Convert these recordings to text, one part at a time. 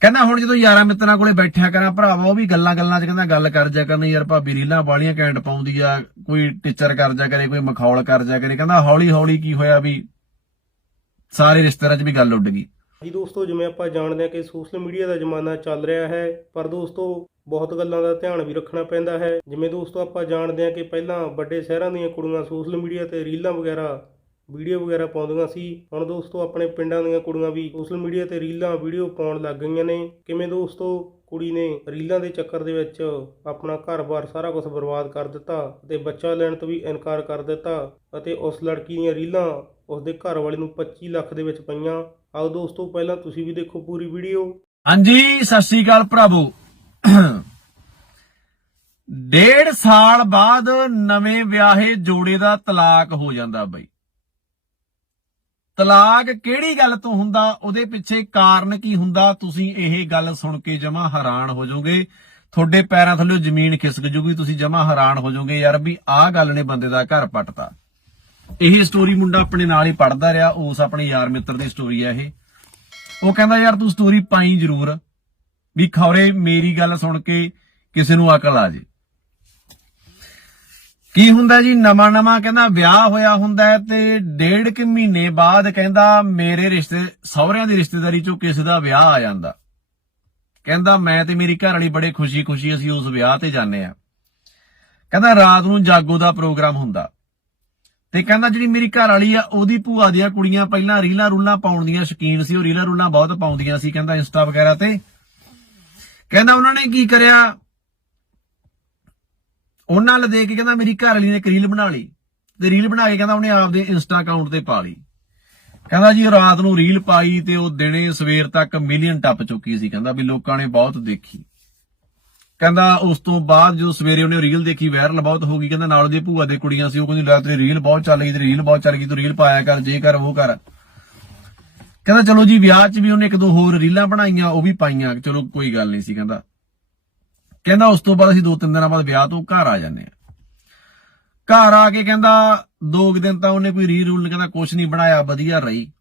ਕਹਿੰਦਾ ਹੁਣ ਜਦੋਂ ਯਾਰਾਂ ਮਿੱਤਰਾਂ ਕੋਲੇ ਬੈਠਿਆ ਕਰਾਂ, ਭਰਾਵਾ, ਉਹ ਵੀ ਗੱਲਾਂ ਗੱਲਾਂ 'ਚ ਕਹਿੰਦਾ ਗੱਲ ਕਰ ਜਾ ਕਰਨ, ਯਾਰ ਭਾਬੀ, ਰੀਲਾਂ ਵਾਲੀਆਂ ਕੈਂਟ ਪਾਉਂਦੀ ਆ, ਕੋਈ ਟੀਚਰ ਕਰ ਜਾ ਕਰੇ, ਕੋਈ ਮਖੌਲ ਕਰ ਜਾ ਕਰੇ। ਕਹਿੰਦਾ ਹੌਲੀ ਹੌਲੀ ਕੀ ਹੋਇਆ ਵੀ ਸਾਰੇ ਰਿਸ਼ਤੇਦਾਰਾਂ 'ਚ ਵੀ ਗੱਲ ਉੱਡ ਗਈ। ਜੀ ਦੋਸਤੋ, ਜਿਵੇਂ ਆਪਾਂ ਜਾਣਦੇ ਹਾਂ ਕਿ ਸੋਸ਼ਲ ਮੀਡੀਆ ਦਾ ਜ਼ਮਾਨਾ ਚੱਲ ਰਿਹਾ ਹੈ, ਪਰ ਦੋਸਤੋ, ਬਹੁਤ ਗੱਲਾਂ ਦਾ ਧਿਆਨ ਵੀ ਰੱਖਣਾ ਪੈਂਦਾ ਹੈ। ਜਿਵੇਂ ਦੋਸਤੋ, ਆਪਾਂ ਜਾਣਦੇ ਹਾਂ ਕਿ ਪਹਿਲਾਂ ਵੱਡੇ ਸ਼ਹਿਰਾਂ ਦੀਆਂ ਕੁੜੀਆਂ ਸੋਸ਼ਲ ਮੀਡੀਆ ਤੇ ਰੀਲਾਂ ਵਗੈਰਾ ਵੀਡੀਓ ਵਗੈਰਾ ਪਾਉਂਦੀਆਂ ਸੀ ਹੁਣ ਦੋਸਤੋ, ਆਪਣੇ ਪਿੰਡਾਂ ਦੀਆਂ ਕੁੜੀਆਂ ਵੀ ਸੋਸ਼ਲ ਮੀਡੀਆ ਤੇ ਰੀਲਾਂ ਵੀਡੀਓ ਪਾਉਣ ਲੱਗ ਗਈਆਂ ਨੇ। ਕਿਵੇਂ ਦੋਸਤੋ? ਕੁੜੀ ਨੇ ਰੀਲਾਂ ਦੇ ਚੱਕਰ ਦੇ ਵਿੱਚ ਆਪਣਾ ਘਰ-ਬਾਰ ਸਾਰਾ ਕੁਝ ਬਰਬਾਦ ਕਰ ਦਿੱਤਾ ਤੇ ਬੱਚਾ ਲੈਣ ਤੋਂ ਵੀ ਇਨਕਾਰ ਕਰ ਦਿੱਤਾ ਅਤੇ ਉਸ ਲੜਕੀ ਦੀਆਂ ਰੀਲਾਂ ਉਸ ਦੇ ਘਰ ਵਾਲੇ ਨੂੰ 25 ਲੱਖ ਦੇ ਵਿੱਚ ਪਈਆਂ। ਆਓ ਦੋਸਤੋ, ਪਹਿਲਾਂ ਤੁਸੀਂ ਵੀ ਦੇਖੋ ਪੂਰੀ ਵੀਡੀਓ ਹਾਂਜੀ, ਸਤਿ ਸ੍ਰੀ ਅਕਾਲ ਭਰਾਵੋ ਡੇਢ ਸਾਲ ਬਾਅਦ ਨਵੇਂ ਵਿਆਹੇ ਜੋੜੇ ਦਾ ਤਲਾਕ ਹੋ ਜਾਂਦਾ ਬਈ। ਤਲਾਕ ਕਿਹੜੀ ਗੱਲ ਤੋਂ ਹੁੰਦਾ, ਉਹਦੇ ਪਿੱਛੇ ਕਾਰਨ ਕੀ ਹੁੰਦਾ, ਤੁਸੀਂ ਇਹ ਗੱਲ ਸੁਣ ਕੇ ਜਮਾ ਹੈਰਾਨ ਹੋ ਜਾਓਗੇ। ਤੁਹਾਡੇ ਪੈਰਾਂ ਥੱਲੇ ਜ਼ਮੀਨ ਖਿਸਕ ਜੂਗੀ, ਤੁਸੀਂ ਜਮਾ ਹੈਰਾਨ ਹੋ ਜਾਓਗੇ ਯਾਰ ਵੀ ਆਹ ਗੱਲ ਨੇ ਬੰਦੇ ਦਾ ਘਰ ਪੱਟਤਾ। ਇਹ ਸਟੋਰੀ ਮੁੰਡਾ ਆਪਣੇ ਨਾਲ ਹੀ ਪੜਦਾ ਰਿਹਾ, ਉਸ ਆਪਣੇ ਯਾਰ ਮਿੱਤਰ ਦੀ ਸਟੋਰੀ ਹੈ ਇਹ। ਉਹ ਕਹਿੰਦਾ, ਯਾਰ ਤੂੰ ਸਟੋਰੀ ਪਾਈ ਜ਼ਰੂਰ, ਵੀ ਖੌਰੇ ਮੇਰੀ ਗੱਲ ਸੁਣ ਕੇ ਕਿਸੇ ਨੂੰ ਅਕਲ ਆ ਜੇ। ਕੀ ਹੁੰਦਾ ਜੀ? ਨਵਾਂ ਨਵਾਂ ਕਹਿੰਦਾ ਵਿਆਹ ਹੋਇਆ ਹੁੰਦਾ ਤੇ ਡੇਢ ਕਿ ਮਹੀਨੇ ਬਾਅਦ ਕਹਿੰਦਾ ਮੇਰੇ ਰਿਸ਼ਤੇ, ਸਹੁਰਿਆਂ ਦੀ ਰਿਸ਼ਤੇਦਾਰੀ ਚੋਂ ਕਿਸੇ ਦਾ ਵਿਆਹ ਆ ਜਾਂਦਾ। ਕਹਿੰਦਾ ਮੈਂ ਤੇ ਮੇਰੀ ਘਰ ਵਾਲੀ ਬੜੇ ਖੁਸ਼ੀ-ਖੁਸ਼ੀ ਅਸੀਂ ਉਸ ਵਿਆਹ ਤੇ ਜਾਂਦੇ ਆ ਕਹਿੰਦਾ ਰਾਤ ਨੂੰ ਜਾਗੋ ਦਾ ਪ੍ਰੋਗਰਾਮ ਹੁੰਦਾ। ਤੇ ਕਹਿੰਦਾ ਜਿਹੜੀ ਮੇਰੀ ਘਰ ਵਾਲੀ ਆ, ਉਹਦੀ ਭੂਆ ਦੀਆਂ ਕੁੜੀਆਂ ਪਹਿਲਾਂ ਰੀਲਾਂ ਰੂਲਾਂ ਪਾਉਣ ਦੀਆਂ ਸ਼ੌਕੀਨ ਸੀ, ਉਹ ਰੀਲਾਂ ਰੂਲਾਂ ਬਹੁਤ ਪਾਉਂਦੀਆਂ ਸੀ, ਕਹਿੰਦਾ ਇੰਸਟਾ ਵਗੈਰਾ ਤੇ। ਕਹਿੰਦਾ ਉਹਨਾਂ ਨੇ ਕੀ ਕਰਿਆ? ਉਹਨਾਂ ਨਾਲ ਦੇਖ ਕੇ ਕਹਿੰਦਾ ਮੇਰੀ ਘਰ ਵਾਲੀ ਨੇ ਇੱਕ ਰੀਲ ਬਣਾ ਲਈ ਤੇ ਰੀਲ ਬਣਾ ਕੇ ਕਹਿੰਦਾ ਉਹਨੇ ਆਪਦੇ ਇੰਸਟਾ ਅਕਾਊਂਟ ਤੇ ਪਾ ਲਈ। ਕਹਿੰਦਾ ਜੀ ਉਹ ਰਾਤ ਨੂੰ ਰੀਲ ਪਾਈ ਤੇ ਉਹ ਦਿਨੇ ਸਵੇਰ ਤੱਕ ਮਿਲੀਅਨ ਟੱਪ ਚੁੱਕੀ ਸੀ, ਕਹਿੰਦਾ ਵੀ ਲੋਕਾਂ ਨੇ ਬਹੁਤ ਦੇਖੀ। ਕਹਿੰਦਾ ਉਸ ਤੋਂ ਬਾਅਦ ਜਦੋਂ ਸਵੇਰੇ ਉਹਨੇ ਰੀਲ ਦੇਖੀ ਵਾਇਰਲ ਬਹੁਤ ਹੋ ਗਈ, ਕਹਿੰਦਾ ਨਾਲ ਉਹਦੀ ਭੂਆ ਦੇ ਕੁੜੀਆਂ ਸੀ, ਉਹ ਕਹਿੰਦੀ ਲੈ ਤੇਰੀ ਰੀਲ ਬਹੁਤ ਚੱਲ ਗਈ, ਤੇਰੀ ਰੀਲ ਬਹੁਤ ਚੱਲ ਗਈ, ਤੂੰ ਰੀਲ ਪਾਇਆ ਕਰ, ਜੇ ਕਰ, ਉਹ ਕਰ। ਕਹਿੰਦਾ ਚਲੋ ਜੀ, ਵਿਆਹ 'ਚ ਵੀ ਉਹਨੇ ਇੱਕ ਦੋ ਹੋਰ ਰੀਲਾਂ ਬਣਾਈਆਂ, ਉਹ ਵੀ ਪਾਈਆਂ, ਚਲੋ ਕੋਈ ਗੱਲ ਨਹੀਂ ਸੀ, ਕਹਿੰਦਾ। ਕਹਿੰਦਾ ਉਸ ਤੋਂ ਬਾਅਦ ਅਸੀਂ ਦੋ ਤਿੰਨ ਦਿਨਾਂ ਬਾਅਦ ਵਿਆਹ ਤੋਂ ਘਰ ਆ ਜਾਂਦੇ ਆ ਘਰ ਆ ਕੇ ਕਹਿੰਦਾ ਦੋ ਕੁ ਦਿਨ ਤਾਂ ਉਹਨੇ ਕੋਈ ਰੀਲ ਰੂਲ ਕਹਿੰਦਾ ਕੁਝ ਨਹੀਂ ਬਣਾਇਆ, ਵਧੀਆ ਰਹੀ।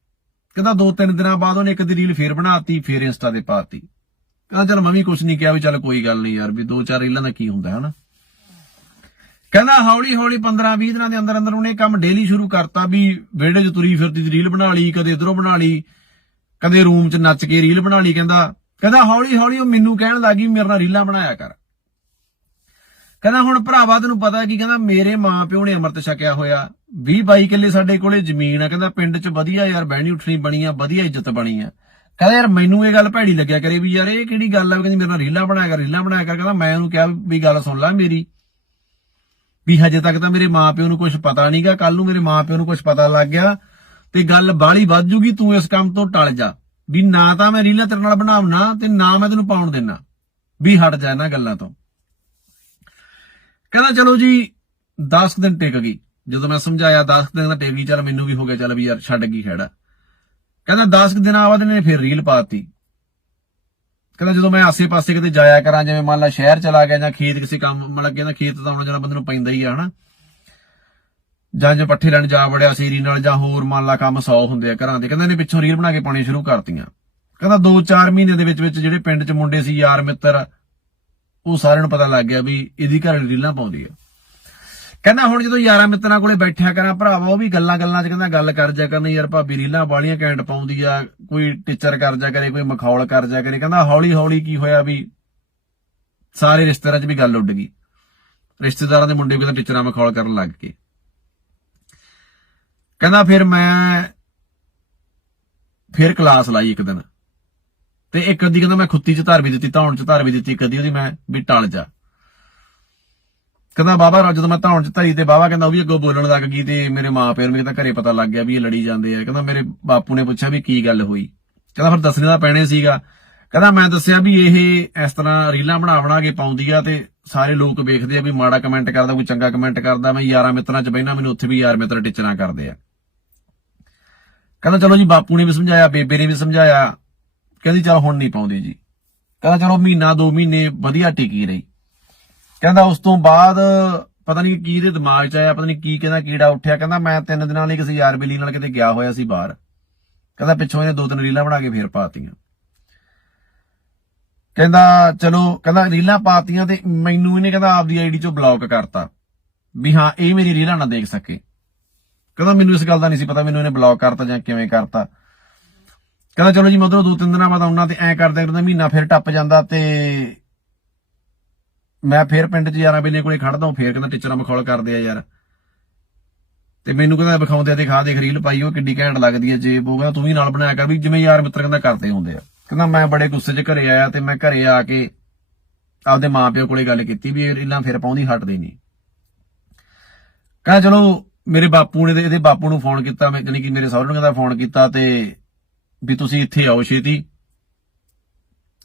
ਕਹਿੰਦਾ ਦੋ ਤਿੰਨ ਦਿਨਾਂ ਬਾਅਦ ਉਹਨੇ ਇੱਕ ਦੀ ਰੀਲ ਫੇਰ ਬਣਾਤੀ, ਫੇਰ ਇੰਸਟਾ ਤੇ ਪਾਤੀ। ਕਹਿੰਦਾ ਚਲ ਮੈਂ ਵੀ ਕੁਝ ਨਹੀਂ ਕਿਹਾ ਵੀ ਚੱਲ ਕੋਈ ਗੱਲ ਨਹੀਂ ਯਾਰ, ਵੀ ਦੋ ਚਾਰ ਰੀਲਾਂ ਦਾ ਕੀ ਹੁੰਦਾ, ਹਨਾ? ਕਹਿੰਦਾ ਹੌਲੀ ਹੌਲੀ 15 20 ਦਿਨਾਂ ਦੇ ਅੰਦਰ ਅੰਦਰ ਉਹਨੇ ਕੰਮ ਡੇਲੀ ਸ਼ੁਰੂ ਕਰਤਾ ਵੀ ਵਿਹੜੇ 'ਚ ਤੁਰੀ ਫਿਰਦੀ ਰੀਲ ਬਣਾ ਲਈ, ਕਦੇ ਇਧਰੋਂ ਬਣਾ ਲਈ, ਕਦੇ ਰੂਮ 'ਚ ਨੱਚ ਕੇ ਰੀਲ ਬਣਾ ਲਈ, ਕਹਿੰਦਾ ਕਹਿੰਦਾ ਹੌਲੀ ਹੌਲੀ ਉਹ ਮੈਨੂੰ ਕਹਿਣ ਲੱਗੀ, ਮੇਰੇ ਨਾਲ ਰੀਲਾਂ ਬਣਾਇਆ ਕਰ। ਕਹਿੰਦਾ ਹੁਣ ਭਰਾਵਾ ਤੈਨੂੰ ਪਤਾ ਕੀ ਕਹਿੰਦਾ, ਮੇਰੇ ਮਾਂ ਪਿਓ ਨੇ ਅੰਮ੍ਰਿਤ ਛਕਿਆ ਹੋਇਆ। 20 22 ਕਿੱਲੇ ਸਾਡੇ ਕੋਲੇ ਜ਼ਮੀਨ ਆ, ਕਹਿੰਦਾ ਪਿੰਡ 'ਚ ਵਧੀਆ ਯਾਰ ਬਹਿਣੀ ਉੱਠਣੀ ਬਣੀ ਆ, ਵਧੀਆ ਇੱਜ਼ਤ ਬਣੀ ਆ। ਕਹਿੰਦਾ ਯਾਰ ਮੈਨੂੰ ਇਹ ਗੱਲ ਭੈੜੀ ਲੱਗਿਆ ਕਰੇ ਵੀ ਯਾਰ ਇਹ ਕਿਹੜੀ ਗੱਲ ਆ ਵੀ ਕਹਿੰਦੀ ਮੇਰੇ ਨਾਲ ਰੀਲਾਂ ਬਣਾਇਆ ਕਰ, ਰੀਲਾਂ ਬਣਾਇਆ ਕਰ। ਕਹਿੰਦਾ ਮੈਂ ਉਹਨੂੰ ਕਿਹਾ ਵੀ ਗੱਲ ਸੁਣ ਲੈ ਮੇਰੀ। ਵੀ ਹਜੇ ਤੱਕ ਤਾਂ ਮੇਰੇ ਮਾਂ ਪਿਓ ਨੂੰ ਕੁਝ ਪਤਾ ਨਹੀਂਗਾ ਕੱਲ ਨੂੰ ਮੇਰੇ ਮਾਂ ਪਿਓ ਨੂੰ ਕੁਝ ਪਤਾ ਲੱਗ ਗਿਆ ਤੇ ਗੱਲ ਬਾਲੀ ਵੱਧ ਜੂਗੀ, ਤੂੰ ਇਸ ਕੰਮ ਤੋਂ ਟਲ ਜਾ। ਵੀ ਨਾ ਤਾਂ ਮੈਂ ਰੀਲਾਂ ਤੇਰੇ ਨਾਲ ਬਣਾਉਣਾ ਤੇ ਨਾ ਮੈਂ ਤੈਨੂੰ ਪਾਉਣ ਦੇਣਾ। ਵੀ ਹਟ ਜਾ ਇਹਨਾਂ ਗੱਲਾਂ ਤੋਂ। ਕਹਿੰਦਾ, ਚਲੋ ਜੀ 10 ਦਿਨ ਟਿਕ ਗਈ। ਜਦੋਂ ਮੈਂ ਸਮਝਾਇਆ 10 ਦਿਨ ਦਾ ਟਿਕ ਗਈ, ਚੱਲ ਮੈਨੂੰ ਵੀ ਹੋ ਗਿਆ, ਚੱਲ ਵੀ ਯਾਰ ਛੱਡ ਗਈ ਖੇੜਾ। ਕਹਿੰਦਾ 10 ਦਿਨਾਂ ਬਾਅਦ ਇਹਨੇ ਫਿਰ ਰੀਲ ਪਾਤੀ ਕਹਿੰਦਾ, ਜਦੋਂ ਮੈਂ ਆਸੇ-ਪਾਸੇ ਕਿਤੇ ਜਾਇਆ ਕਰਾਂ, ਜਿਵੇਂ ਮੰਨ ਲਾ ਸ਼ਹਿਰ ਚਲਾ ਗਿਆ ਜਾਂ ਖੇਤ ਕਿਸੇ ਕੰਮ, ਮਤਲਬ ਕਹਿੰਦਾ ਖੇਤ ਤਾਂ ਆਉਣਾ ਜਿਹੜਾ ਬੰਦੇ ਨੂੰ ਪੈਂਦਾ ਹੀ ਆ, ਹਨਾ? ਜਾਂ ਜੇ ਪੱਠੇ ਲੈਣ ਜਾ ਵੜਿਆ ਸੀਰੀ ਨਾਲ ਜਾਂ ਹੋਰ ਮੰਨ ਲਾ ਕੰਮ 100 ਹੁੰਦੇ ਆ ਘਰਾਂ ਦੇ, ਕਹਿੰਦਾ ਇਹਨੇ ਪਿੱਛੋਂ ਰੀਲ ਬਣਾ ਕੇ ਪਾਉਣੀ ਸ਼ੁਰੂ ਕਰਤੀਆਂ। ਕਹਿੰਦਾ 2-4 ਮਹੀਨੇ ਦੇ ਵਿੱਚ ਵਿੱਚ ਜਿਹੜੇ ਪਿੰਡ 'ਚ ਮੁੰਡੇ ਸੀ, ਯਾਰ, ਮਿੱਤਰ, ਉਹ ਸਾਰਿਆਂ ਨੂੰ ਪਤਾ ਲੱਗ ਗਿਆ ਵੀ ਇਹਦੀ ਘਰ ਵਾਲੀ ਰੀਲਾਂ ਪਾਉਂਦੀ ਆ। ਕਹਿੰਦਾ ਹੁਣ ਜਦੋਂ ਯਾਰਾਂ ਮਿੱਤਰਾਂ ਕੋਲੇ ਬੈਠਿਆ ਕਰਾਂ, ਭਰਾਵਾ, ਉਹ ਵੀ ਗੱਲਾਂ ਗੱਲਾਂ 'ਚ ਕਹਿੰਦਾ ਗੱਲ ਕਰ ਜਾ ਕਰਨ ਯਾਰ ਭਾਬੀ, ਰੀਲਾਂ ਵਾਲੀਆਂ ਕੈਂਟ ਪਾਉਂਦੀ ਆ, ਕੋਈ ਟੀਚਰ ਕਰ ਜਾ ਕਰੇ, ਕੋਈ ਮਖੌਲ ਕਰ ਜਾ ਕਰੇ। ਕਹਿੰਦਾ ਹੌਲੀ ਹੌਲੀ ਕੀ ਹੋਇਆ ਵੀ ਸਾਰੇ ਰਿਸ਼ਤੇਦਾਰਾਂ 'ਚ ਵੀ ਗੱਲ ਉੱਡ ਗਈ। ਰਿਸ਼ਤੇਦਾਰਾਂ ਦੇ ਮੁੰਡੇ ਵੀ ਤਾਂ ਟੀਚਰਾਂ ਮਖੌਲ ਕਰਨ ਲੱਗ ਗਏ। ਕਹਿੰਦਾ ਫਿਰ ਮੈਂ ਫਿਰ ਕਲਾਸ ਲਾਈ ਇੱਕ ਦਿਨ। ਤੇ ਇੱਕ ਅੱਧੀ ਕਹਿੰਦਾ ਮੈਂ ਖੁੱਤੀ 'ਚ ਧਰ ਵੀ ਦਿੱਤੀ, ਧੌਣ 'ਚ ਧਰ ਵੀ ਦਿੱਤੀ, ਇੱਕ ਅੱਧੀ ਉਹਦੀ ਮੈਂ ਵੀ ਟਲ ਜਾ। ਕਹਿੰਦਾ ਬਾਬਾ ਜਦੋਂ ਮੈਂ ਧੌਣ 'ਚ ਧਰੀ ਤੇ ਬਾਬਾ ਕਹਿੰਦਾ ਉਹ ਵੀ ਅੱਗੋਂ ਬੋਲਣ ਲੱਗ ਗਈ ਤੇ ਮੇਰੇ ਮਾਪਿਆਂ ਨੂੰ ਵੀ ਕਹਿੰਦਾ ਘਰੇ ਪਤਾ ਲੱਗ ਗਿਆ ਵੀ ਇਹ ਲੜੀ ਜਾਂਦੇ ਆ। ਕਹਿੰਦਾ ਮੇਰੇ ਬਾਪੂ ਨੇ ਪੁੱਛਿਆ ਵੀ ਕੀ ਗੱਲ ਹੋਈ। ਕਹਿੰਦਾ ਫਿਰ ਦੱਸਣੇ ਦਾ ਪੈਣੇ ਸੀਗਾ। ਕਹਿੰਦਾ ਮੈਂ ਦੱਸਿਆ ਵੀ ਇਹ ਇਸ ਤਰ੍ਹਾਂ ਰੀਲਾਂ ਬਣਾ ਬਣਾ ਕੇ ਪਾਉਂਦੀ ਆ ਤੇ ਸਾਰੇ ਲੋਕ ਵੇਖਦੇ ਆ ਵੀ ਮਾੜਾ ਕਮੈਂਟ ਕਰਦਾ, ਕੋਈ ਚੰਗਾ ਕਮੈਂਟ ਕਰਦਾ, ਮੈਂ ਯਾਰਾਂ ਮਿੱਤਰਾਂ 'ਚ ਬਹਿਣਾ ਮੈਨੂੰ ਉੱਥੇ ਵੀ ਯਾਰ ਮਿੱਤਰ ਟੀਚਰਾਂ ਕਰਦੇ ਆ। ਕਹਿੰਦਾ, ਚਲੋ ਜੀ, ਬਾਪੂ ਨੇ ਵੀ ਸਮਝਾਇਆ, ਬੇਬੇ ਨੇ ਵੀ ਸਮਝਾਇਆ। ਕਹਿੰਦੀ, ਚਲ ਹੁਣ ਨਹੀਂ ਪਾਉਂਦੀ ਜੀ। ਕਹਿੰਦਾ, ਚਲੋ, ਮਹੀਨਾ, ਦੋ ਮਹੀਨੇ ਵਧੀਆ ਟਿਕੀ ਰਹੀ। ਕਹਿੰਦਾ, ਉਸ ਤੋਂ ਬਾਅਦ ਪਤਾ ਨਹੀਂ ਕੀ ਦੇ ਦਿਮਾਗ 'ਚ ਆਇਆ, ਪਤਾ ਨਹੀਂ ਕੀ ਕਹਿੰਦਾ, ਕੀੜਾ ਉੱਠਿਆ। ਕਹਿੰਦਾ, ਮੈਂ ਤਿੰਨ ਦਿਨਾਂ ਲਈ ਕਿਸੇ ਯਾਰ ਬੇਲੀ ਨਾਲ ਕਿਤੇ ਗਿਆ ਹੋਇਆ ਸੀ ਬਾਹਰ। ਕਹਿੰਦਾ, ਪਿੱਛੋਂ ਇਹਨੇ ਦੋ ਤਿੰਨ ਰੀਲਾਂ ਬਣਾ ਕੇ ਫੇਰ ਪਾਤੀਆਂ। ਕਹਿੰਦਾ, ਚਲੋ, ਕਹਿੰਦਾ, ਰੀਲਾਂ ਪਾਤੀਆਂ ਤੇ ਮੈਨੂੰ ਇਹਨੇ ਕਹਿੰਦਾ ਆਪਦੀ ਆਈਡੀ ਚੋਂ ਬਲੌਕ ਕਰਤਾ। ਵੀ ਹਾਂ, ਇਹ ਮੇਰੀ ਰੀਲਾਂ ਨਾ ਦੇਖ ਸਕੇ। ਕਹਿੰਦਾ, ਮੈਨੂੰ ਇਸ ਗੱਲ ਦਾ ਨਹੀਂ ਸੀ ਪਤਾ, ਮੈਨੂੰ ਇਹਨੇ ਬਲੌਕ ਕਰਤਾ ਜਾਂ ਕਿਵੇਂ ਕਰਤਾ। ਕਹਿੰਦਾ, ਚਲੋ ਜੀ, ਮੈਂ ਉਧਰੋਂ ਦੋ ਤਿੰਨ ਦਿਨਾਂ ਬਾਅਦ ਆਉਣਾ ਤੇ ਐ ਕਰਦੇ ਕਰਦੇ ਮਹੀਨਾ ਫਿਰ ਟੱਪ ਜਾਂਦਾ ਤੇ ਮੈਂ ਫਿਰ ਪਿੰਡ 'ਚ ਯਾਰਾਂ ਬੇਲੇ ਕੋਲੇ ਖੜਦਾ ਹਾਂ ਫੇਰ ਕਹਿੰਦਾ, ਟੀਚਰਾਂ ਮਖੌਲ ਕਰਦੇ ਆ ਯਾਰ। ਤੇ ਮੈਨੂੰ ਕਹਿੰਦਾ ਵਿਖਾਉਂਦੇ ਆ ਤੇ ਖਾ ਦੇਖ, ਰੀਲ ਪਾਈ, ਉਹ ਕਿੱਡੀ ਘੈਂਟ ਲੱਗਦੀ ਹੈ ਜੇ ਉਹ ਕਹਿੰਦਾ, ਤੂੰ ਵੀ ਨਾਲ ਬਣਾਇਆ ਕਰ, ਵੀ ਜਿਵੇਂ ਯਾਰ ਮਿੱਤਰ ਕਹਿੰਦਾ ਕਰਦੇ ਹੁੰਦੇ ਆ। ਕਹਿੰਦਾ ਮੈਂ ਬੜੇ ਗੁੱਸੇ 'ਚ ਘਰੇ ਆਇਆ ਤੇ ਮੈਂ ਘਰੇ ਆ ਕੇ ਆਪਦੇ ਮਾਪਿਆਂ ਕੋਲੇ ਗੱਲ ਕੀਤੀ ਵੀ ਇਹ ਰੀਲਾਂ ਫਿਰ ਪਾਉਂਦੀ, ਹਟਦੇ ਨਹੀਂ। ਕਹਿੰਦਾ ਚਲੋ ਮੇਰੇ ਬਾਪੂ ਨੇ ਇਹਦੇ ਬਾਪੂ ਨੂੰ ਫੋਨ ਕੀਤਾ, ਮੈਂ ਯਾਨੀ ਕਿ ਮੇਰੇ ਸਹੁਰੇ ਨੂੰ ਕਹਿੰਦਾ ਫੋਨ ਕੀਤਾ ਤੇ ਵੀ ਤੁਸੀਂ ਇੱਥੇ ਆਓ ਛੇਤੀ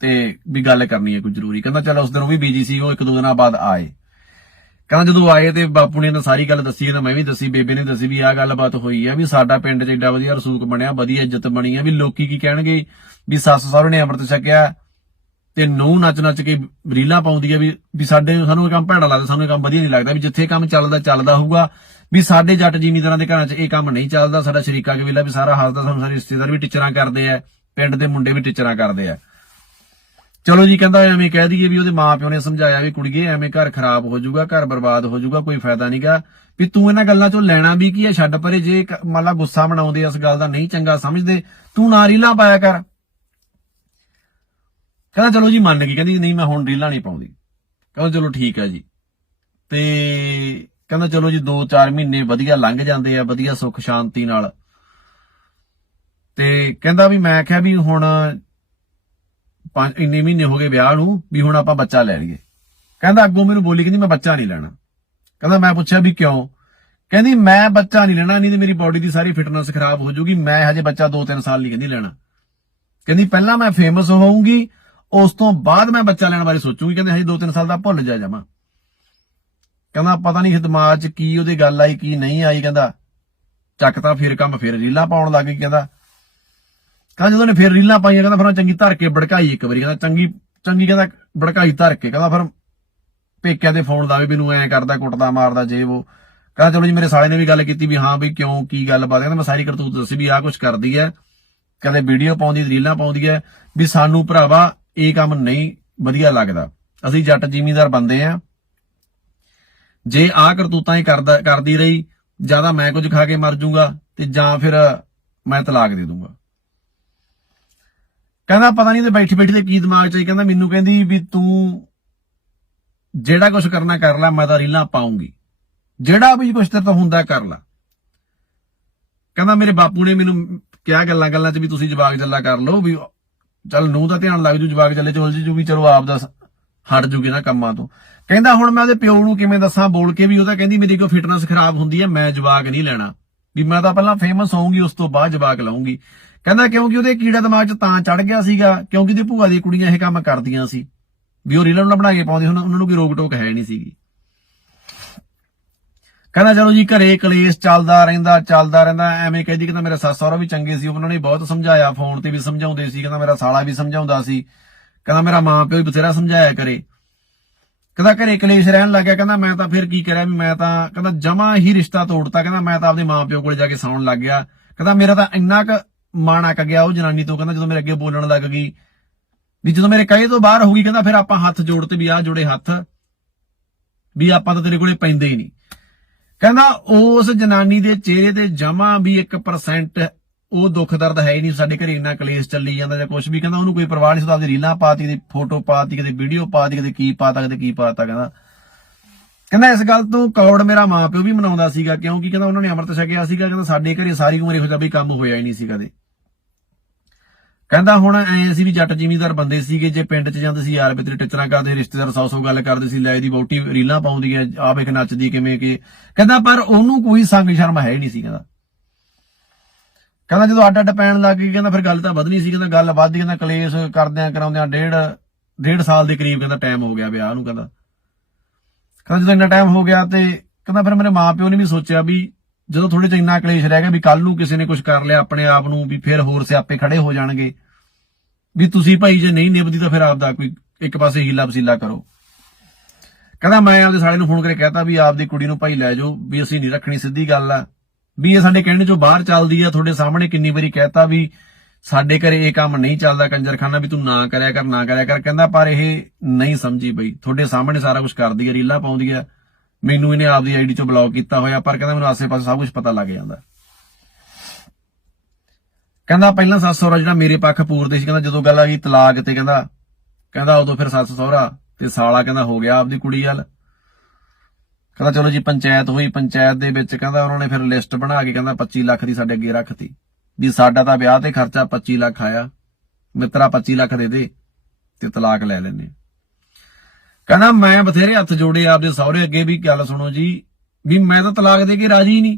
ਤੇ ਵੀ ਗੱਲ ਕਰਨੀ ਹੈ ਕੋਈ ਜ਼ਰੂਰੀ। ਕਹਿੰਦਾ ਚਲ ਉਸ ਦਿਨ ਉਹ ਵੀ ਬੀਜੀ ਸੀ, ਉਹ ਇੱਕ ਦੋ ਦਿਨਾਂ ਬਾਅਦ ਆਏ। ਕਹਿੰਦਾ ਜਦੋਂ ਆਏ ਤੇ ਬਾਪੂ ਨੇ ਇਹਨਾਂ ਸਾਰੀ ਗੱਲ ਦੱਸੀ ਕਹਿੰਦਾ ਮੈਂ ਵੀ ਦੱਸੀ, ਬੇਬੇ ਨੇ ਦੱਸੀ ਵੀ ਆਹ ਗੱਲਬਾਤ ਹੋਈ ਆ, ਵੀ ਸਾਡਾ ਪਿੰਡ 'ਚ ਏਡਾ ਵਧੀਆ ਰਸੂਕ ਬਣਿਆ, ਵਧੀਆ ਇੱਜ਼ਤ ਬਣੀ ਆ, ਵੀ ਲੋਕੀ ਕੀ ਕਹਿਣਗੇ, ਵੀ ਸੱਸ ਸਹੁਰੇ ਨੇ ਅੰਮ੍ਰਿਤ ਛਕਿਆ, ਤੇ ਨੂੰ ਨੱਚ ਨੱਚ ਕੇ ਰੀਲਾਂ ਪਾਉਂਦੀ ਆ ਵੀ ਵੀ ਸਾਡੇ ਸਾਨੂੰ ਇਹ ਕੰਮ ਭੈੜਾ ਲੱਗਦਾ, ਸਾਨੂੰ ਇਹ ਕੰਮ ਵਧੀਆ ਨਹੀਂ ਲੱਗਦਾ, ਵੀ ਜਿੱਥੇ ਕੰਮ ਚੱਲਦਾ ਚੱਲਦਾ ਹੋਊਗਾ, ਵੀ ਸਾਡੇ ਜੱਟ ਜ਼ਿਮੀਂਦਾਰਾਂ ਦੇ ਘਰਾਂ 'ਚ ਇਹ ਕੰਮ ਨਹੀਂ ਚੱਲਦਾ, ਸਾਡਾ ਸ਼ਰੀਕਾ ਕਬੀਲਾ ਵੀ ਸਾਰਾ ਹੱਸਦਾ ਸਾਨੂੰ ਸਾਰੇ ਰਿਸ਼ਤੇਦਾਰ ਵੀ ਟੀਚਰਾਂ ਕਰਦੇ ਆ, ਪਿੰਡ ਦੇ ਮੁੰਡੇ ਵੀ ਟੀਚਰਾਂ ਕਰਦੇ ਆ। ਚਲੋ ਜੀ, ਕਹਿੰਦਾ ਐਵੇਂ ਕਹਿ ਦਈਏ ਵੀ ਉਹਦੇ ਮਾਪਿਓ ਨੇ ਸਮਝਾਇਆ ਵੀ ਕੁੜੀਏ, ਐਵੇਂ ਘਰ ਖਰਾਬ ਹੋ ਜਾਊਗਾ, ਘਰ ਬਰਬਾਦ ਹੋ ਜਾਊਗਾ, ਕੋਈ ਫਾਇਦਾ ਨਹੀਂਗਾ ਵੀ ਤੂੰ ਇਹਨਾਂ ਗੱਲਾਂ ਚੋਂ ਲੈਣਾ ਵੀ ਕੀ ਹੈ, ਛੱਡ ਪਰੇ, ਜੇ ਕ- ਮੰਨ ਲਾ ਗੁੱਸਾ ਬਣਾਉਂਦੇ ਇਸ ਗੱਲ ਦਾ ਨਹੀਂ ਚੰਗਾ ਸਮਝਦੇ, ਤੂੰ ਨਾ ਰੀਲਾਂ ਪਾਇਆ ਕਰ। ਕਹਿੰਦਾ ਚਲੋ ਜੀ, ਮੰਨ ਗਈ, ਕਹਿੰਦੀ ਨਹੀਂ, ਮੈਂ ਹੁਣ ਰੀਲਾਂ ਨਹੀਂ ਪਾਉਂਦੀ। ਕਹਿੰਦਾ ਚਲੋ ਠੀਕ ਹੈ ਜੀ। ਤੇ ਕਹਿੰਦਾ ਚਲੋ ਜੀ 2-4 ਮਹੀਨੇ ਵਧੀਆ ਲੰਘ ਜਾਂਦੇ ਆ, ਵਧੀਆ ਸੁੱਖ ਸ਼ਾਂਤੀ ਨਾਲ। ਤੇ ਕਹਿੰਦਾ ਵੀ ਮੈਂ ਕਿਹਾ ਵੀ ਹੁਣ ਪੰਜ ਇੰਨੇ ਮਹੀਨੇ ਹੋ ਗਏ ਵਿਆਹ ਨੂੰ, ਵੀ ਹੁਣ ਆਪਾਂ ਬੱਚਾ ਲੈ ਲਈਏ। ਕਹਿੰਦਾ ਅੱਗੋਂ ਮੈਨੂੰ ਬੋਲੀ ਕਹਿੰਦੀ, ਮੈਂ ਬੱਚਾ ਨਹੀਂ ਲੈਣਾ। ਕਹਿੰਦਾ, ਮੈਂ ਪੁੱਛਿਆ ਵੀ ਕਿਉਂ? ਕਹਿੰਦੀ, ਮੈਂ ਬੱਚਾ ਨਹੀਂ ਲੈਣਾ, ਨਹੀਂ ਤੇ ਮੇਰੀ ਬਾਡੀ ਦੀ ਸਾਰੀ ਫਿਟਨੈਸ ਖਰਾਬ ਹੋ ਜਾਊਗੀ, ਮੈਂ ਹਜੇ ਬੱਚਾ 2-3 ਸਾਲ ਨਹੀਂ ਕਹਿੰਦੀ ਲੈਣਾ। ਕਹਿੰਦੀ, ਪਹਿਲਾਂ ਮੈਂ ਫੇਮਸ ਹੋਵਾਂਗੀ ਉਸ ਤੋਂ ਬਾਅਦ ਮੈਂ ਬੱਚਾ ਲੈਣ ਬਾਰੇ ਸੋਚੂਗੀ, ਕਹਿੰਦੇ ਹਜੇ 2-3 ਸਾਲ ਦਾ ਭੁੱਲ ਜਾ ਜਾਵਾਂ। ਕਹਿੰਦਾ, ਪਤਾ ਨਹੀਂ ਦਿਮਾਗ 'ਚ ਕੀ ਉਹਦੀ ਗੱਲ ਆਈ, ਕੀ ਨਹੀਂ ਆਈ? ਕਹਿੰਦਾ, ਚੱਕ ਤਾਂ ਫਿਰ ਕੰਮ ਫਿਰ ਰੀਲਾ ਪਾਉਣ ਲੱਗ ਗਈ, ਕਹਿੰਦਾ। ਕਹਿੰਦਾ ਜਦੋਂ ਨੇ ਫਿਰ ਰੀਲਾਂ ਪਾਈਆਂ, ਕਹਿੰਦਾ ਫਿਰ ਮੈਂ ਚੰਗੀ ਧਰ ਕੇ ਭੜਕਾਈ ਇੱਕ ਵਾਰੀ, ਕਹਿੰਦਾ ਚੰਗੀ ਚੰਗੀ ਕਹਿੰਦਾ ਭੜਕਾਈ ਧਰ ਕੇ, ਕਹਿੰਦਾ ਫਿਰ ਪੇਕਿਆਂ ਦੇ ਫੋਨ ਲਾਵੇ ਮੈਨੂੰ ਐਂ ਕਰਦਾ, ਕੁੱਟਦਾ, ਮਾਰਦਾ ਜੇ ਉਹ। ਕਹਿੰਦਾ ਚਲੋ ਜੀ, ਮੇਰੇ ਸਾਲੇ ਨੇ ਵੀ ਗੱਲ ਕੀਤੀ ਵੀ ਹਾਂ ਵੀ ਕਿਉਂ, ਕੀ ਗੱਲਬਾਤ ਕਹਿੰਦਾ ਮੈਂ ਸਾਰੀ ਕਰਤੂਤ ਦੱਸੀ ਵੀ ਆਹ ਕੁਝ ਕਰਦੀ ਐ ਕਦੇ ਵੀਡੀਓ ਪਾਉਂਦੀ, ਰੀਲਾਂ ਪਾਉਂਦੀ ਐ ਵੀ ਸਾਨੂੰ ਭਰਾਵਾ ਇਹ ਕੰਮ ਨਹੀਂ ਵਧੀਆ ਲੱਗਦਾ। ਅਸੀਂ ਜੱਟ ਜ਼ਿਮੀਂਦਾਰ ਬੰਦੇ ਆ ਜੇ ਆਹ ਕਰਤੂਤਾਂ ਹੀ ਕਰਦਾ, ਕਰਦੀ ਰਹੀ ਜ਼ਿਆਦਾ ਮੈਂ ਕੁਝ ਖਾ ਕੇ ਮਰ ਜਾਊਗਾ ਤੇ ਜਾਂ ਫਿਰ ਮੈਂ ਤਲਾਕ ਦੇ ਦੂੰਗਾ। ਕਹਿੰਦਾ ਪਤਾ ਨਹੀਂ ਤੇ ਬੈਠੀ ਬੈਠੀ ਤੇ ਕੀ ਦਿਮਾਗ 'ਚ ਆਈ, ਕਹਿੰਦਾ ਮੈਨੂੰ ਕਹਿੰਦੀ ਵੀ ਤੂੰ ਜਿਹੜਾ ਕੁਝ ਕਰਨਾ ਕਰ ਲੈ, ਮੈਂ ਤਾਂ ਰੀਲਾਂ ਪਾਉਂਗੀ। ਜਿਹੜਾ ਵੀ ਕੁਝ ਤੇ ਤਾਂ ਹੁੰਦਾ ਕਰ ਲੈ। ਕਹਿੰਦਾ ਮੇਰੇ ਬਾਪੂ ਨੇ ਮੈਨੂੰ ਕਿਹਾ ਗੱਲਾਂ ਗੱਲਾਂ 'ਚ ਵੀ ਤੁਸੀਂ ਜਵਾਗ ਜੱਲਾ ਕਰ ਲਓ, ਵੀ ਚੱਲ ਨੂੰ ਦਾ ਧਿਆਨ ਲੱਗ ਜੂ ਜਵਾਗ ਚੱਲੇ ਚੋਲ ਜੀ ਵੀ ਚਲੋ ਆਪ ਦਾ ਹਟ ਜੂਗੀ ਨਾ ਕੰਮਾਂ ਤੋਂ। ਕਹਿੰਦਾ ਹੁਣ ਮੈਂ ਉਹਦੇ ਪਿਓ ਨੂੰ ਕਿਵੇਂ ਦੱਸਾਂ, ਬੋਲ ਕੇ ਵੀ ਉਹਦਾ ਕਹਿੰਦੀ ਮੇਰੀ ਕੋ ਫਿਟਨੈਸ ਖਰਾਬ ਹੁੰਦੀ ਹੈ, ਮੈਂ ਜਵਾਗ ਨਹੀਂ ਲੈਣਾ। ਵੀ ਮੈਂ ਤਾਂ ਪਹਿਲਾਂ ਫੇਮਸ ਹੋਊਂਗੀ, ਉਸ ਤੋਂ ਬਾਅਦ ਜਵਾਕ ਲਵਾਂਗੀ ਕਹਿੰਦਾ ਕਿਉਂਕਿ ਉਹਦੇ ਕੀੜਾ ਦਿਮਾਗ 'ਚ ਤਾਂ ਚੜ ਗਿਆ ਸੀਗਾ, ਕਿਉਂਕਿ ਉਹਦੀ ਭੂਆ ਦੀ ਕੁੜੀਆਂ ਇਹ ਕੰਮ ਕਰਦੀਆਂ ਸੀ। ਵੀ ਉਹ ਰੀਲਾਂ ਨੂੰ ਬਣਾ ਕੇ ਪਾਉਂਦੇ ਉਹਨਾਂ ਉਹਨਾਂ ਨੂੰ ਕੋਈ ਰੋਕ ਟੋਕ ਹੈ ਨਹੀਂ ਸੀਗੀ। ਕਹਿੰਦਾ ਚਲੋ ਜੀ, ਘਰੇ ਕਲੇਸ਼ ਚੱਲਦਾ ਰਹਿੰਦਾ ਚੱਲਦਾ ਰਹਿੰਦਾ, ਐਵੇਂ ਕਹਿੰਦੀ ਕਹਿੰਦਾ ਮੇਰਾ ਸੱਸ ਸਹੁਰਾ ਵੀ ਚੰਗੇ ਸੀ, ਉਹਨਾਂ ਨੇ ਬਹੁਤ ਸਮਝਾਇਆ, ਫੋਨ ਤੇ ਵੀ ਸਮਝਾਉਂਦੇ ਸੀ, ਕਹਿੰਦਾ ਮੇਰਾ ਸਾਲਾ ਵੀ ਸਮਝਾਉਂਦਾ ਸੀ। ਕਹਿੰਦਾ ਮੇਰਾ ਮਾਂ ਪਿਓ ਵੀ ਬਥੇਰਾ ਸਮਝਾਇਆ ਕਰੇ। ਕਹਿੰਦਾ ਘਰੇ ਕਲੇਸ਼ ਰਹਿਣ ਲੱਗਿਆ ਕਹਿੰਦਾ ਮੈਂ ਤਾਂ ਫਿਰ ਕੀ ਕਰਿਆ ਵੀ ਮੈਂ ਤਾਂ, ਕਹਿੰਦਾ ਜਮਾ ਹੀ ਰਿਸ਼ਤਾ ਤੋੜਤਾ, ਕਹਿੰਦਾ ਮੈਂ ਤਾਂ ਆਪਦੇ ਮਾਂ ਪਿਓ ਕੋਲੇ ਜਾ ਕੇ ਸੌਣ ਲੱਗ ਗਿਆ। ਕਹਿੰਦਾ ਮੇਰਾ ਤਾਂ ਇੰਨਾ ਕੁ ਮਾਣ ਅੱਕ ਗਿਆ ਉਹ ਜਨਾਨੀ ਤੋਂ, ਕਹਿੰਦਾ ਜਦੋਂ ਮੇਰੇ ਅੱਗੇ ਬੋਲਣ ਲੱਗ ਗਈ, ਵੀ ਜਦੋਂ ਮੇਰੇ ਕਹੇ ਤੋਂ ਬਾਹਰ ਹੋ ਗਈ, ਕਹਿੰਦਾ ਫਿਰ ਆਪਾਂ ਹੱਥ ਜੋੜ ਤੇ ਵੀ ਆਹ ਜੋੜੇ ਹੱਥ, ਵੀ ਆਪਾਂ ਤਾਂ ਤੇਰੇ ਕੋਲੇ ਪੈਂਦੇ ਹੀ ਨਹੀਂ। ਕਹਿੰਦਾ ਉਸ ਜਨਾਨੀ ਦੇ ਚਿਹਰੇ ਤੇ ਜਮਾ ਵੀ 1% ਉਹ ਦੁੱਖ ਦਰਦ ਹੈ ਹੀ ਨਹੀਂ, ਸਾਡੇ ਘਰੇ ਇੰਨਾ ਕਲੇਸ਼ ਚੱਲੀ ਜਾਂਦਾ ਜਾਂ ਕੁਝ ਵੀ, ਕਹਿੰਦਾ ਉਹਨੂੰ ਕੋਈ ਪਰਵਾਹ ਨਹੀਂ ਸੀ ਆਪਦੀ ਰੀਲਾਂ ਪਾਤੀ ਕਦੇ ਫੋਟੋ ਪਾਤੀ, ਕਦੇ ਵੀਡੀਓ ਪਾਤੀ, ਕਦੇ ਕੀ ਪਾਤਾ, ਕਦੇ ਕੀ ਪਾਤਾ, ਕਹਿੰਦਾ। ਕਹਿੰਦਾ ਇਸ ਗੱਲ ਤੋਂ ਕੌੜ ਮੇਰਾ ਮਾਪਿਓ ਵੀ ਮਨਾਉਂਦਾ ਸੀਗਾ, ਕਿਉਂਕਿ ਕਹਿੰਦਾ ਉਹਨਾਂ ਨੇ ਅੰਮ੍ਰਿਤ ਛਕਿਆ ਸੀਗਾ, ਕਹਿੰਦਾ ਸਾਡੇ ਘਰੇ ਸਾਰੀ ਉਮਰ ਇਹੋ ਜਿਹਾ ਵੀ ਕੰਮ ਹੋਇਆ ਹੀ ਨਹੀਂ ਸੀ ਕਦੇ। ਕਹਿੰਦਾ ਹੁਣ ਐ ਅਸੀਂ ਵੀ ਜੱਟ ਜ਼ਿਮੀਂਦਾਰ ਬੰਦੇ ਸੀਗੇ, ਜੇ ਪਿੰਡ 'ਚ ਜਾਂਦੇ ਸੀ, ਯਾਰ ਬਿਤਰੇ ਟਿਚਰਾਂ ਕਰਦੇ, ਰਿਸ਼ਤੇਦਾਰ ਸੌ ਸੌ ਗੱਲ ਕਰਦੇ ਸੀ, ਲੈ ਦੀ ਬੋਟੀ ਰੀਲਾਂ ਪਾਉਂਦੀ ਐ ਆਪ ਇੱਕ ਨੱਚਦੀ ਕਿਵੇਂ ਕਿ, ਕਹਿੰਦਾ ਪਰ ਉਹਨੂੰ ਕੋਈ ਸੰਗ ਸ਼ਰਮ ਹੈ ਹੀ ਨਹੀਂ ਸੀ, ਕਹਿੰਦਾ। ਕਹਿੰਦਾ ਜਦੋਂ ਅੱਡ ਅੱਡ ਪੈਣ ਲੱਗ ਗਈ, ਕਹਿੰਦਾ ਫਿਰ ਗੱਲ ਤਾਂ ਵਧਣੀ ਸੀ, ਕਹਿੰਦਾ ਗੱਲ ਵੱਧਦੀ, ਕਹਿੰਦਾ ਕਲੇਸ਼ ਕਰਦਿਆਂ ਕਰਾਉਂਦਿਆਂ ਡੇਢ ਡੇਢ ਸਾਲ ਦੇ ਕਰੀਬ ਕਹਿੰਦਾ ਟਾਈਮ ਹੋ ਗਿਆ ਵਿਆਹ ਨੂੰ ਕਹਿੰਦਾ। ਕਹਿੰਦਾ ਜਦੋਂ ਇੰਨਾ ਟਾਈਮ ਹੋ ਗਿਆ ਤੇ ਕਹਿੰਦਾ ਫਿਰ ਮੇਰੇ ਮਾਪਿਓ ਨੇ ਵੀ ਸੋਚਿਆ ਵੀ ਜਦੋਂ ਥੋੜੇ ਚ ਇੰਨਾ ਕਲੇਸ਼ ਰਹਿ ਗਿਆ ਵੀ ਕੱਲ ਨੂੰ ਕਿਸੇ ਨੇ ਕੁਝ ਕਰ ਲਿਆ ਆਪਣੇ ਆਪ ਨੂੰ ਵੀ ਫਿਰ ਹੋਰ ਸਿਆਪੇ ਖੜੇ ਹੋ ਜਾਣਗੇ। ਵੀ ਤੁਸੀਂ ਭਾਈ ਜੇ ਨਹੀਂ ਨਿਭਦੀ ਤਾਂ ਫਿਰ ਆਪਦਾ ਕੋਈ ਇੱਕ ਪਾਸੇ ਹੀਲਾ ਵਸੀਲਾ ਕਰੋ। ਕਹਿੰਦਾ ਮੈਂ ਆਪਦੇ ਸਾਲੇ ਨੂੰ ਫੋਨ ਕਰਕੇ ਕਹਤਾ ਵੀ ਆਪਦੀ ਕੁੜੀ ਨੂੰ ਭਾਈ ਲੈ ਜਾਓ, ਵੀ ਅਸੀਂ ਨਹੀਂ ਰੱਖਣੀ ਸਿੱਧੀ ਗੱਲ ਆ। ਵੀ ਇਹ ਸਾਡੇ ਕਹਿਣੇ ਚੋਂ ਬਾਹਰ ਚੱਲਦੀ ਆ, ਤੁਹਾਡੇ ਸਾਹਮਣੇ ਕਿੰਨੀ ਵਾਰੀ ਕਹਿਤਾ ਵੀ ਸਾਡੇ ਘਰੇ ਇਹ ਕੰਮ ਨਹੀਂ ਚੱਲਦਾ ਕੰਜਰਖਾਨਾ ਵੀ ਤੂੰ ਨਾ ਕਰਿਆ ਕਰ, ਨਾ ਕਰਿਆ ਕਰ, ਕਹਿੰਦਾ ਪਰ ਇਹ ਨਹੀਂ ਸਮਝੀ ਬਈ ਤੁਹਾਡੇ ਸਾਹਮਣੇ ਸਾਰਾ ਕੁਝ ਕਰਦੀ ਹੈ ਰੀਲਾ ਪਾਉਂਦੀ ਹੈ ਮੈਨੂੰ ਇਹਨੇ ਆਪਦੀ ਆਈਡੀ ਚੋਂ ਬਲੌਕ ਕੀਤਾ ਹੋਇਆ, ਪਰ ਕਹਿੰਦਾ ਮੈਨੂੰ ਆਸੇ-ਪਾਸੇ ਸਭ ਕੁਝ ਪਤਾ ਲੱਗ ਜਾਂਦਾ। ਕਹਿੰਦਾ ਪਹਿਲਾਂ ਸੱਸ ਸਹੁਰਾ ਜਿਹੜਾ ਮੇਰੇ ਪੱਖ ਪੂਰਦੇ ਸੀ, ਕਹਿੰਦਾ ਜਦੋਂ ਗੱਲ ਆ ਗਈ ਤਲਾਕ ਤੇ ਕਹਿੰਦਾ ਕਹਿੰਦਾ ਉਦੋਂ ਫਿਰ ਸੱਸ ਸਹੁਰਾ ਤੇ ਸਾਲਾ ਕਹਿੰਦਾ ਹੋ ਗਿਆ ਆਪਦੀ ਕੁੜੀ ਵੱਲ। ਕਹਿੰਦਾ ਚਲੋ ਜੀ ਪੰਚਾਇਤ ਹੋਈ, ਪੰਚਾਇਤ ਦੇ ਵਿੱਚ ਕਹਿੰਦਾ ਉਹਨਾਂ ਨੇ ਫਿਰ ਲਿਸਟ ਬਣਾ ਕੇ ਕਹਿੰਦਾ 25 ਲੱਖ ਦੀ ਸਾਡੇ ਅੱਗੇ ਰੱਖਤੀ। ਵੀ ਸਾਡਾ ਤਾਂ ਵਿਆਹ ਤੇ ਖਰਚਾ 25 ਲੱਖ ਆਇਆ, ਮਿੱਤਰਾ 25 ਲੱਖ ਦੇ ਦੇ ਤੇ ਤਲਾਕ ਲੈ ਲੈਨੇ ਕਹਿੰਦਾ ਮੈਂ ਬਥੇਰੇ ਹੱਥ ਜੋੜੇ ਆਪਦੇ ਸਹੁਰੇ ਅੱਗੇ ਵੀ ਗੱਲ ਸੁਣੋ ਜੀ, ਵੀ ਮੈਂ ਤਾਂ ਤਲਾਕ ਦੇ ਕੇ ਰਾਜੀ ਨਹੀਂ।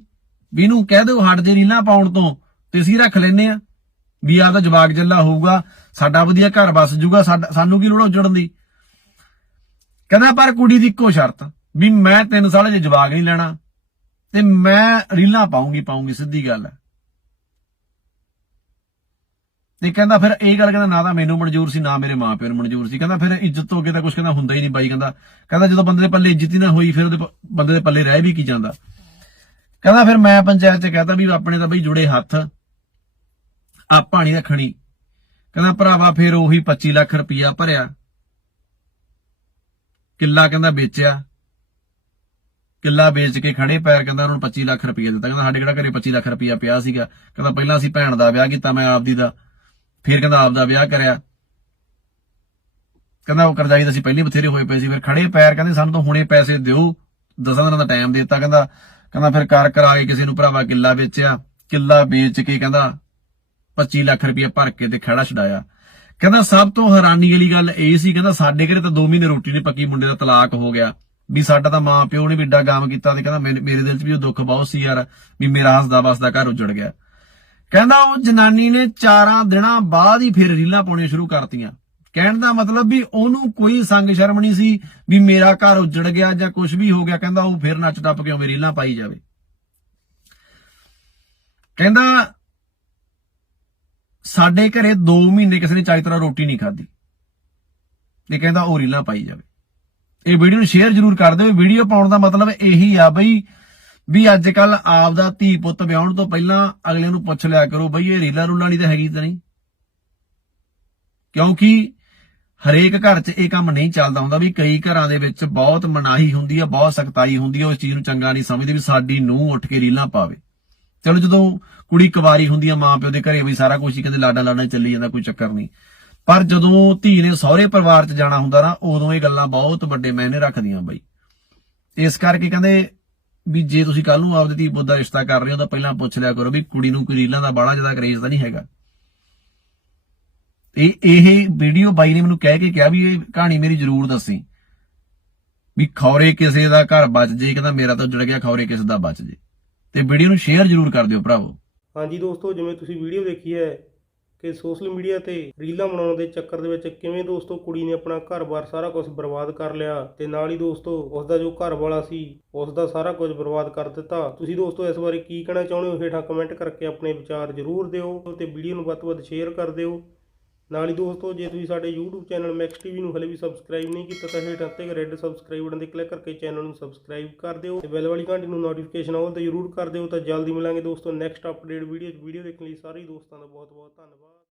ਵੀ ਇਹਨੂੰ ਕਹਿ ਦਿਓ ਹਟ ਜੇ ਰੀਲਾਂ ਪਾਉਣ ਤੋਂ, ਤੇ ਅਸੀਂ ਰੱਖ ਲੈਨੇ ਆ ਵੀ ਆਪਦਾ ਜਵਾਕ ਜੱਲਾ ਹੋਊਗਾ, ਸਾਡਾ ਵਧੀਆ ਘਰ ਬਸ ਜੂਗਾ, ਸਾਡਾ- ਸਾਨੂੰ ਕੀ ਲੋੜ ਆ ਉੱਜੜਨ ਦੀ? ਕਹਿੰਦਾ ਪਰ ਕੁੜੀ ਦੀ ਇੱਕੋ ਸ਼ਰਤ। ਵੀ ਮੈਂ ਤਿੰਨ ਸਾਲ ਜੇ ਜਵਾਕ ਨਹੀਂ ਲੈਣਾ ਤੇ ਮੈਂ ਰੀਲਾਂ ਪਾਉਂਗੀ ਪਾਉਂਗੀ, ਸਿੱਧੀ ਗੱਲ ਹੈ। ਤੇ ਕਹਿੰਦਾ ਫਿਰ ਇਹ ਗੱਲ ਕਹਿੰਦਾ ਨਾ ਤਾਂ ਮੈਨੂੰ ਮਨਜ਼ੂਰ ਸੀ, ਨਾ ਮੇਰੇ ਮਾਪਿਆਂ ਨੂੰ ਮਨਜ਼ੂਰ ਸੀ। ਕਹਿੰਦਾ ਫਿਰ ਇੱਜ਼ਤ ਤੋਂ ਅੱਗੇ ਤਾਂ ਕੁਝ ਕਹਿੰਦਾ ਹੁੰਦਾ ਹੀ ਨਹੀਂ ਬਾਈ, ਕਹਿੰਦਾ ਕਹਿੰਦਾ ਜਦੋਂ ਬੰਦੇ ਦੇ ਪੱਲੇ ਇੱਜ਼ਤ ਹੀ ਨਾ ਹੋਈ, ਫਿਰ ਉਹਦੇ ਬੰਦੇ ਦੇ ਪੱਲੇ ਰਹਿ ਵੀ ਕੀ ਜਾਂਦਾ। ਕਹਿੰਦਾ ਫਿਰ ਮੈਂ ਪੰਚਾਇਤ 'ਚ ਕਹਤਾ ਵੀ ਆਪਣੇ ਤਾਂ ਬਈ ਜੁੜੇ ਹੱਥ, ਆਪਾਂ ਨਹੀਂ ਰੱਖਣੀ। ਕਹਿੰਦਾ ਭਰਾਵਾ ਫਿਰ ਉਹੀ 25 ਲੱਖ ਰੁਪਈਆ ਭਰਿਆ। ਕਿੱਲਾ ਕਹਿੰਦਾ ਵੇਚਿਆ। ਕਿੱਲਾ ਵੇਚ ਕੇ ਖੜੇ ਪੈਰ ਕਹਿੰਦਾ ਉਹਨਾਂ ਨੂੰ 25 ਲੱਖ ਰੁਪਈਆ ਦਿੱਤਾ। ਕਹਿੰਦਾ ਸਾਡੇ ਕਿਹੜਾ ਘਰੇ 25 ਲੱਖ ਰੁਪਈਆ ਪਿਆ ਸੀਗਾ। ਕਹਿੰਦਾ ਪਹਿਲਾਂ ਅਸੀਂ ਭੈਣ ਦਾ ਵਿਆਹ ਕੀਤਾ, ਮੈਂ ਆਪਦੀ ਦਾ। ਫਿਰ ਕਹਿੰਦਾ ਆਪਦਾ ਵਿਆਹ ਕਰਿਆ। ਕਹਿੰਦਾ ਉਹ ਕਰਜ਼ਾਈ ਤਾਂ ਅਸੀਂ ਪਹਿਲੇ ਬਥੇਰੇ ਹੋਏ ਪਏ ਸੀ। ਫਿਰ ਖੜੇ ਪੈਰ ਕਹਿੰਦੇ ਸਾਨੂੰ ਤਾਂ ਹੁਣੇ ਪੈਸੇ ਦਿਓ। ਦਸਾਂ ਦਿਨਾਂ ਦਾ ਟਾਈਮ ਦੇ ਦਿੱਤਾ ਕਹਿੰਦਾ। ਕਹਿੰਦਾ ਫਿਰ ਕਰ ਕਰਾ ਕੇ ਕਿਸੇ ਨੂੰ ਭਰਾਵਾ ਕਿੱਲਾ ਵੇਚਿਆ। ਕਿੱਲਾ ਵੇਚ ਕੇ ਕਹਿੰਦਾ 25 ਲੱਖ ਰੁਪਏ ਭਰ ਕੇ ਤੇ ਖੜਾ ਛਡਾਇਆ। ਕਹਿੰਦਾ ਸਭ ਤੋਂ ਹੈਰਾਨੀ ਵਾਲੀ ਗੱਲ ਇਹ ਸੀ, ਕਹਿੰਦਾ ਸਾਡੇ ਘਰੇ ਤਾਂ 2 ਮਹੀਨੇ ਰੋਟੀ ਨਹੀਂ ਪੱਕੀ, ਮੁੰਡੇ ਦਾ ਤਲਾਕ ਹੋ ਗਿਆ। ਵੀ ਸਾਡਾ ਤਾਂ ਮਾਂ ਪਿਓ ਨੇ ਵੀ ਏਡਾ ਗਾਮ ਕੀਤਾ ਤੇ ਕਹਿੰਦਾ ਮੇਰੇ ਮੇਰੇ ਦਿਲ 'ਚ ਵੀ ਉਹ ਦੁੱਖ ਬਹੁਤ ਸੀ ਯਾਰ, ਵੀ ਮੇਰਾ ਹੱਸਦਾ ਵਸਦਾ ਘਰ ਉਜੜ ਗਿਆ। ਕਹਿੰਦਾ ਉਹ ਜਨਾਨੀ ਨੇ ਚਾਰਾਂ ਦਿਨਾਂ ਬਾਅਦ ਹੀ ਫਿਰ ਰੀਲਾਂ ਪਾਉਣੀਆਂ ਸ਼ੁਰੂ ਕਰਤੀਆਂ। ਕਹਿਣ ਦਾ ਮਤਲਬ ਵੀ ਉਹਨੂੰ ਕੋਈ ਸੰਗ ਸ਼ਰਮ ਨਹੀਂ ਸੀ ਵੀ ਮੇਰਾ ਘਰ ਉਜੜ ਗਿਆ ਜਾਂ ਕੁਝ ਵੀ ਹੋ ਗਿਆ, ਕਹਿੰਦਾ ਉਹ ਫਿਰ ਨੱਚ ਟੱਪ ਕੇ ਉਵੇਂ ਰੀਲਾਂ ਪਾਈ ਜਾਵੇ। ਕਹਿੰਦਾ ਸਾਡੇ ਘਰੇ 2 ਮਹੀਨੇ ਕਿਸੇ ਨੇ ਚਾਈ ਤਰ੍ਹਾਂ ਰੋਟੀ ਨਹੀਂ ਖਾਧੀ। ਤੇ ਕਹਿੰਦਾ ਉਹ ਰੀਲਾਂ ਪਾਈ ਜਾਵੇ। ਇਹ ਵੀਡੀਓ ਨੂੰ ਸ਼ੇਅਰ ਜ਼ਰੂਰ ਕਰ ਦਿਓ। ਵੀਡੀਓ ਪਾਉਣ ਦਾ ਮਤਲਬ ਇਹੀ ਆ ਬਈ, ਵੀ ਅੱਜ ਕੱਲ ਆਪ ਦਾ ਧੀ ਪੁੱਤ ਵਿਆਹਣ ਤੋਂ ਪਹਿਲਾਂ ਅਗਲੇ ਨੂੰ ਪੁੱਛ ਲਿਆ ਕਰੋ ਬਈ, ਇਹ ਰੀਲਾਂ ਰੂਲਾਂ ਨਹੀਂ ਤਾਂ ਹੈਗੀ ਤਾਂ ਨਹੀਂ। ਕਿਉਂਕਿ ਹਰੇਕ ਘਰ 'ਚ ਇਹ ਕੰਮ ਨਹੀਂ ਚੱਲਦਾ ਹੁੰਦਾ ਵੀ ਕਈ ਘਰਾਂ ਦੇ ਵਿੱਚ ਬਹੁਤ ਮਨਾਹੀ ਹੁੰਦੀ ਆ, ਬਹੁਤ ਸਖਤਾਈ ਹੁੰਦੀ ਆ, ਉਸ ਚੀਜ਼ ਨੂੰ ਚੰਗਾ ਨਹੀਂ ਸਮਝਦੇ ਵੀ ਸਾਡੀ ਨੂੰਹ ਉੱਠ ਕੇ ਰੀਲਾਂ ਪਾਵੇ। ਚਲੋ ਜਦੋਂ ਕੁੜੀ ਕੁਵਾਰੀ ਹੁੰਦੀ ਆ ਮਾਂ ਪਿਓ ਦੇ ਘਰੇ ਵੀ ਸਾਰਾ ਕੁਝ ਹੀ ਕਹਿੰਦੇ ਲਾਡਾ ਲਾਡਾ ਚੱਲੀ ਜਾਂਦਾ, ਕੋਈ ਚੱਕਰ ਨਹੀਂ। ਪਰ ਜਦੋਂ ਧੀ ਨੇ ਸਹੁਰੇ ਪਰਿਵਾਰ 'ਚ ਜਾਣਾ ਹੁੰਦਾ ਨਾ, ਉਦੋਂ ਇਹ ਗੱਲਾਂ ਬਹੁਤ ਵੱਡੇ ਮਾਇਨੇ ਰੱਖਦੀਆਂ ਬਈ। ਇਸ ਕਰਕੇ ਕਹਿੰਦੇ ਵੀ ਜੇ ਤੁਸੀਂ ਕੱਲ ਨੂੰ ਆਪਦੇ ਧੀ ਪੁੱਤ ਦਾ ਰਿਸ਼ਤਾ ਕਰ ਰਹੇ ਹੋ ਤਾਂ ਪਹਿਲਾਂ ਪੁੱਛ ਲਿਆ ਕਰੋ ਵੀ ਕੁੜੀ ਨੂੰ ਕੋਈ ਰੀਲਾਂ ਦਾ ਬਾਹਲਾ ਜ਼ਿਆਦਾ ਕਰੇਜ਼ ਤਾਂ ਨਹੀਂ ਹੈਗਾ। ਇਹ ਇਹ ਵੀਡੀਓ ਬਾਈ ਨੇ ਮੈਨੂੰ ਕਹਿ ਕੇ ਕਿਹਾ ਵੀ ਇਹ ਕਹਾਣੀ ਮੇਰੀ ਜ਼ਰੂਰ ਦੱਸੀ। ਵੀ ਖੌਰੇ ਕਿਸੇ ਦਾ ਘਰ ਬਚ ਜੇ, ਕਹਿੰਦਾ ਮੇਰਾ ਤਾਂ ਜੁੜ ਗਿਆ, ਖੌਰੇ ਕਿਸੇ ਦਾ ਬਚ ਜੇ। ਤੇ ਵੀਡੀਓ ਨੂੰ ਸ਼ੇਅਰ ਜ਼ਰੂਰ ਕਰ ਦਿਓ ਭਰਾਵੋ। ਹਾਂਜੀ ਦੋਸਤੋ, ਜਿਵੇਂ ਤੁਸੀਂ ਵੀਡੀਓ ਦੇਖੀ ਹੈ ਕਿ ਸੋਸ਼ਲ ਮੀਡੀਆ ਤੇ ਰੀਲਾਂ ਬਣਾਉਣ ਦੇ ਚੱਕਰ ਦੇ ਵਿੱਚ ਕਿਵੇਂ ਦੋਸਤੋ ਕੁੜੀ ਨੇ ਆਪਣਾ ਘਰ-ਬਾਰ ਸਾਰਾ ਕੁਝ ਬਰਬਾਦ ਕਰ ਲਿਆ ਤੇ ਨਾਲ ਹੀ ਦੋਸਤੋ ਉਸ ਦਾ ਜੋ ਘਰ ਵਾਲਾ ਸੀ ਉਸ ਦਾ ਸਾਰਾ ਕੁਝ ਬਰਬਾਦ ਕਰ ਦਿੱਤਾ। ਤੁਸੀਂ ਦੋਸਤੋ ਇਸ ਬਾਰੇ ਕੀ ਕਹਿਣਾ ਚਾਹੁੰਦੇ ਹੋ? ਹੇਠਾਂ ਕਮੈਂਟ ਕਰਕੇ ਆਪਣੇ ਵਿਚਾਰ ਜ਼ਰੂਰ ਦਿਓ ਤੇ ਵੀਡੀਓ ਨੂੰ ਵੱਧ ਤੋਂ ਵੱਧ ਸ਼ੇਅਰ ਕਰ ਦਿਓ। ਨਾਲ ਹੀ ਦੋਸਤੋ, ਜੇ ਤੁਸੀਂ ਸਾਡੇ YouTube ਚੈਨਲ ਮੈਕਸ ਟੀਵੀ ਨੂੰ ਹਲੇ ਵੀ ਸਬਸਕ੍ਰਾਈਬ ਨਹੀਂ ਕੀਤਾ ਤਾਂ ਹੇਠਾਂ ਤੇ ਰੈੱਡ ਸਬਸਕ੍ਰਾਈਬ ਬਟਨ ਤੇ ਕਲਿੱਕ ਕਰਕੇ ਚੈਨਲ ਨੂੰ ਸਬਸਕ੍ਰਾਈਬ ਕਰ ਦਿਓ ਤੇ ਬੈਲ ਵਾਲੀ ਘੰਟੀ ਨੂੰ ਨੋਟੀਫਿਕੇਸ਼ਨ ਆਲ ਤੇ ਜ਼ਰੂਰ ਕਰ ਦਿਓ ਤਾਂ ਜਲਦੀ ਮਿਲਾਂਗੇ ਦੋਸਤੋ ਨੈਕਸਟ ਅਪਡੇਟ ਵੀਡੀਓ 'ਚ। ਵੀਡੀਓ ਦੇਖਣ ਲਈ ਸਾਰੇ ਦੋਸਤਾਂ ਦਾ ਬਹੁਤ ਬਹੁਤ ਧੰਨਵਾਦ।